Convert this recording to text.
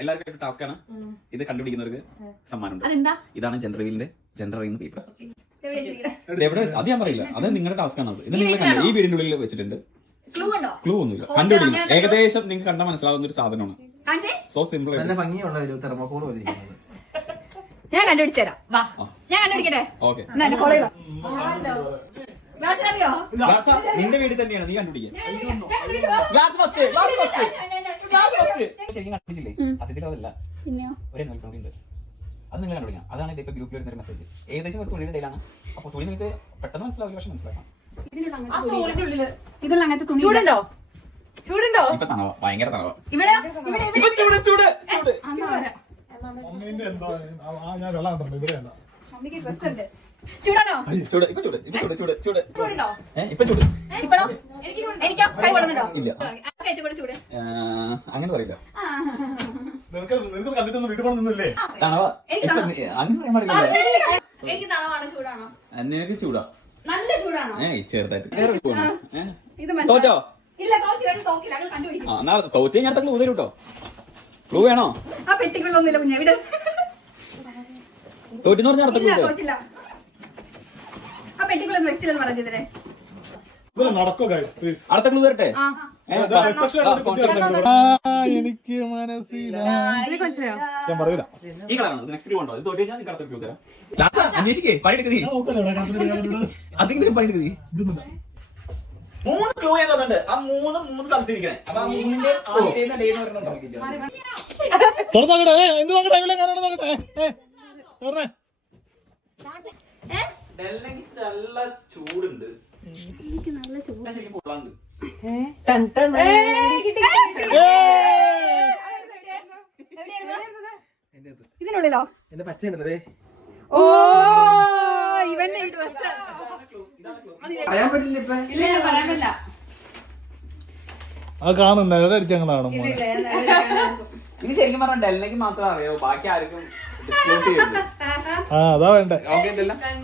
എല്ലാവർക്കും ടാസ്ക് ആണ്. ഇത് കണ്ടുപിടിക്കുന്നവർക്ക് സമ്മാനമുണ്ട്. ഇതാണ് ജെൻഡർ പേപ്പർ. എവിടെ അത് ഞാൻ പറയില്ല, അത് നിങ്ങളുടെ ടാസ്ക് ആണ്. ഇത് നിങ്ങൾ ഈ വീടിന്റെ ഉള്ളിൽ വെച്ചിട്ടുണ്ട്. ക്ലൂ ഒന്നുമില്ല, കണ്ടുപിടിക്കണം. ഏകദേശം നിങ്ങൾക്ക് കണ്ടാൽ മനസ്സിലാവുന്ന ഒരു സാധനമാണ്. So simple. ഞാൻ കണ്ടുപിടിച്ചേരാം. ഞാൻ കണ്ടുപിടിക്കട്ടെ. ഓക്കെ, നിന്റെ വീട്ടിൽ തന്നെയാണ്, നീ കണ്ടുപിടിക്കുക. ശരിക്കും കണ്ടുപിടിച്ചില്ലേ? സത്യത്തിൽ അതല്ല, ഒരു നോക്കിക്കൊണ്ട് അത് നിങ്ങൾ കണ്ടുപിടിക്കണം. അതാണ് ഇപ്പൊ ഗ്രൂപ്പിൽ വരുന്ന ഒരു മെസ്സേജ്. ഏകദേശം ഒരു തുണിയുടെ ഇടയിലാണ്. അപ്പൊ തുണി നിങ്ങൾക്ക് പെട്ടെന്ന് മനസ്സിലാവില്ല, പക്ഷെ മനസ്സിലാക്കാം. ഇതിലുള്ള അങ്ങനത്തെ തുണി ചൂടുണ്ടോ? ഇപ്പൊ തണവ, ഭയങ്കര തണവ. ചൂടാണോ? ഇല്ല, അങ്ങനെ പറയില്ല. തണവ അങ്ങനെ പറയാൻ പാടില്ല. നിനക്ക് ചൂടാ, നല്ല ചൂടാണോ? ചെറുതായിട്ട്. തോറ്റോ? നാളെ തോറ്റേ ഞാൻ ക്ലൂ തരും കേട്ടോ. ക്ലൂ വേണോ? ആ പെട്ടിക്കുള്ളൊന്നുമില്ല കുഞ്ഞെ, ഇവിടെ തോറ്റെന്ന് പറഞ്ഞാൽ അടുത്ത ക്ലൂ. തോച്ചില്ല, ആ പെട്ടിക്കുള്ളൊന്നും വെച്ചില്ലെന്ന് പറഞ്ഞതിനെ. അടുത്ത ക്ലൂ തരട്ടെ? എനിക്ക് മനസ്സിലായി. ഈ കളറാണ്. നെക്സ്റ്റ് ക്ലൂ ഉണ്ടോ? ഇത് തോറ്റു കഴിഞ്ഞാൽ അടുത്ത ക്ലൂ തരാം. അന്വേഷിക്കേ, പണിയെടുക്ക് നീ. അതിങ്ങനെ പണിയെടുക്ക് നീ. 3 ക്ലൂ ഞാൻ തന്നിട്ടുണ്ട്. ആ 3 സ്ഥലത്തിരിക്കണേ. അപ്പൊ ആ 3ന്റെ തുറന്നോട്ടെ, എന്ത് നോക്കട്ടെ, ഇവിടെ കാണാൻ നോക്കട്ടെ. തുറന്നേ. നല്ല ചൂടുണ്ട്. ശരിക്കും പൊള്ളാണ്ട്. ഇതിനുള്ളിലോ? എന്റെ പച്ചയുണ്ടല്ലേ. ഓ, ഇവന്റെ ഈ ഡ്രസ് പറയാൻ പറ്റില്ല. ഇപ്പൊ ഇല്ല, ഞാൻ പറയാൻ പറ്റില്ല. അത് കാണും, നിഴലടിച്ചങ്ങനാണ്. ഇത് ശരിക്കും പറഞ്ഞാൽ ഡെല്ലേക്ക് മാത്രമേ അറിയാവൂ, ബാക്കി ആർക്കും ഡിസ്ക്ലോസ് ചെയ്യരുത്. അതാ വേണ്ടേ. ഓക്കെ ഉണ്ടല്ലോ.